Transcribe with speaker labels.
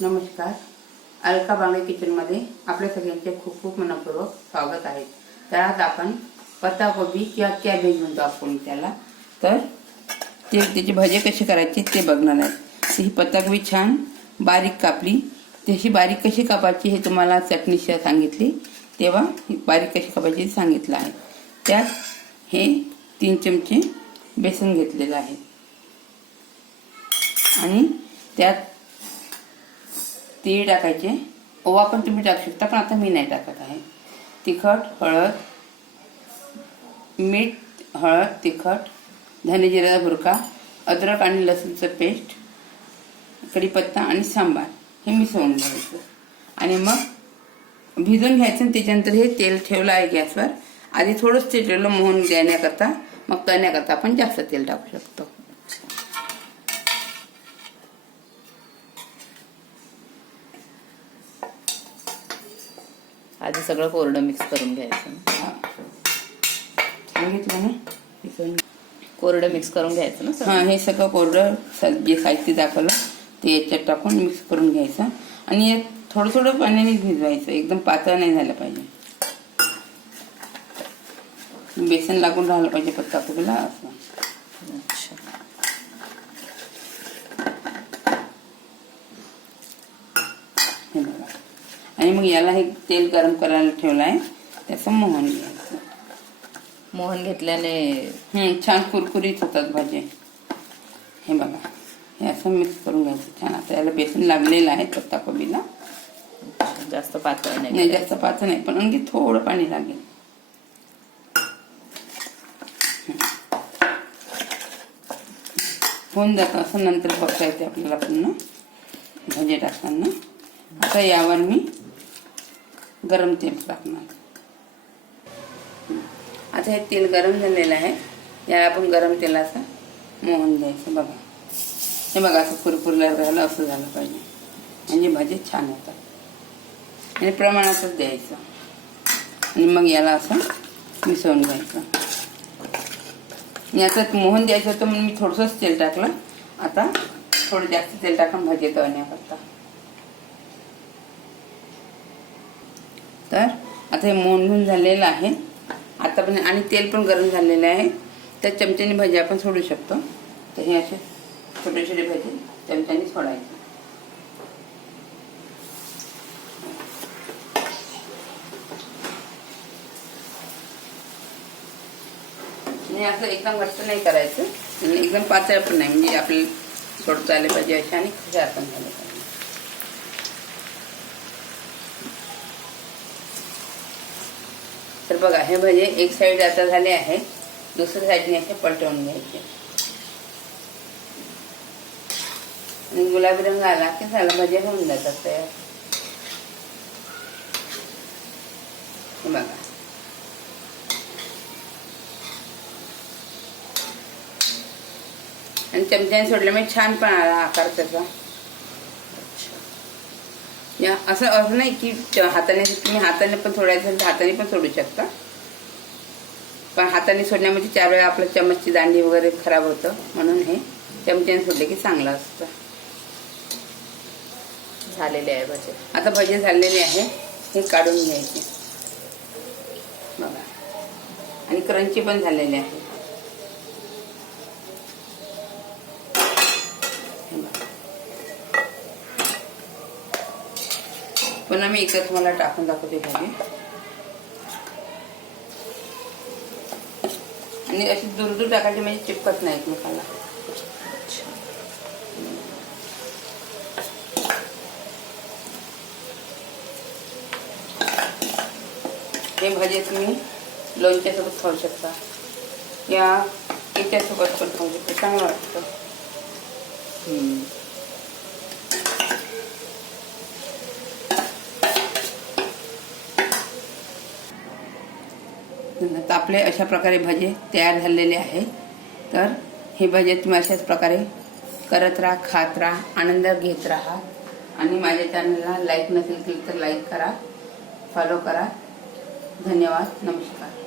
Speaker 1: नमस्कार. अलका बांगडे किचनमध्ये आपल्या सगळ्यांचे खूप खूप मनपूर्वक स्वागत आहे. तर आज आपण पत्ताकोबी किंवा कॅबेज म्हणतो आपण त्याला. तर ते त्याची भजे कशी करायची ते बघणार आहेत तर ही पत्ताकोबी छान बारीक कापली. तशी बारीक कशी कापायची हे तुम्हाला चटणीशिवाय सांगितली. तेव्हा बारीक कशी कापायची सांगितलं आहे. त्यात हे तीन चमचे बेसन घेतलेलं आहे. आणि त्यात तीळ टाकायचे. ओवा पण तुम्ही टाकू शकता पण आता मी नाही टाकत आहे. तिखट हळद मीठ हळद तिखट धने जिऱ्याचा भुरका अद्रक आणि लसूणचं पेस्ट कढीपत्ता आणि सांबार हे मिसळून घ्यायचं आणि मग भिजून घ्यायचं आणि त्याच्यानंतर हे तेल ठेवलं आहे गॅसवर. आधी थोडंच तेल ठेवलं मोहन देण्याकरता मग तळण्याकरता आपण जास्त तेल टाकू शकतो.
Speaker 2: आधी सगळं कोरडं मिक्स करून घ्यायचं.
Speaker 1: सांगितलं ना
Speaker 2: कोरडं मिक्स करून घ्यायचं ना
Speaker 1: हा हे सगळं कोरडं जे साहित्य दाखवलं ते याच्यात टाकून मिक्स करून घ्यायचं. आणि हे थोडं थोडं पाण्याने भिजवायचं एकदम पातळ नाही झालं पाहिजे. बेसन लागून राहिलं पाहिजे पत्ताकोबीला असं.
Speaker 2: अच्छा.
Speaker 1: हे बघा. आणि मग याला हे तेल गरम करायला ठेवलं आहे त्याचं मोहन घ्यायचं.
Speaker 2: मोहन घेतल्याने
Speaker 1: हम्म, छान कुरकुरीत होतात भाज्या. हे बघा हे असं मिक्स करून घ्यायचं. छान आता याला बेसन लागलेलं आहे पत्ताकोबीला
Speaker 2: जास्त पातळ नाही
Speaker 1: नाही जास्त पाच नाही पण आणखी थोडं पाणी लागेल. होऊन जातं असं नंतर बघता येते आपल्याला पुन्हा. भजे टाकताना. आता यावर मी गरम तेल टाकणार. आता हे तेल गरम झालेलं आहे. याला आपण गरम तेलाचं मोहन द्यायचं बघा. हे बघा असं कुरकुरल्यावर राहिलं असं झालं पाहिजे. म्हणजे भाजी छान होतात. आणि प्रमाणातच द्यायचं. आणि मग याला असं मिसळून घ्यायचं. याच्यात मोहन द्यायचं होतं म्हणून मी थोडंसंच तेल टाकलं. आता थोडं जास्त तेल टाकून भाजी तळण्याकरता. तर आता हे मोहन झालेलं आहे. आता पण आणि तेल पण गरम झालेलं आहे. त्या चमच्याने भाजी आपण सोडू शकतो. तर हे असे छोटे छोटे भाजी चमच्याने सोडायचे. आणि असं एकदम घट्ट नाही करायचं. आणि एकदम पातळ पण नाही. म्हणजे आपल्याला सोडता आले पाहिजे असे आणि खुशार आपण झाले पाहिजे तर बघा हे भजे एक साईड आता झाले आहे. दुसऱ्या साईडने असे पलटवून घ्यायचे. आणि गुलाबी रंग आला की झाला भजे होऊन जातात तयार. बघा. आणि चमच्याने सोडल्यामुळे छान पण आला आकार त्याचा. असं असं नाही की च- हाताने तुम्ही हाताने पण सोडायचं तर हाताने पण सोडू शकता. पण हाताने सोडण्यामध्ये चार वेळा आपलं चमचची दांडी वगैरे खराब होतं म्हणून हे चमच्याने सोडले की चांगलं असतं.
Speaker 2: झालेले आहे भजे.
Speaker 1: आता भजे झालेले आहे हे काढून घ्यायचे. बघा. आणि क्रंची पण झालेले आहे. पुन्हा मी इकडे तुम्हाला टाकून दाखवते भाजी आणि अशी दूर दूर टाकायची म्हणजे चिपकत नाही एकमेकाला. हे भाजी तुम्ही लोणच्यासोबत खाऊ शकता. या याच्यासोबत पण खाऊ शकता. चांगलं वाटतं. तर आपले अशा प्रकारे भजे तयार झालेले आहे. तर हे भजे तुम्ही अशाच प्रकारे करत राहा खात राहा आनंद घेत राहा. आणि माझ्या चॅनलला लाईक नसेल केली तर लाईक करा फॉलो करा. धन्यवाद नमस्कार.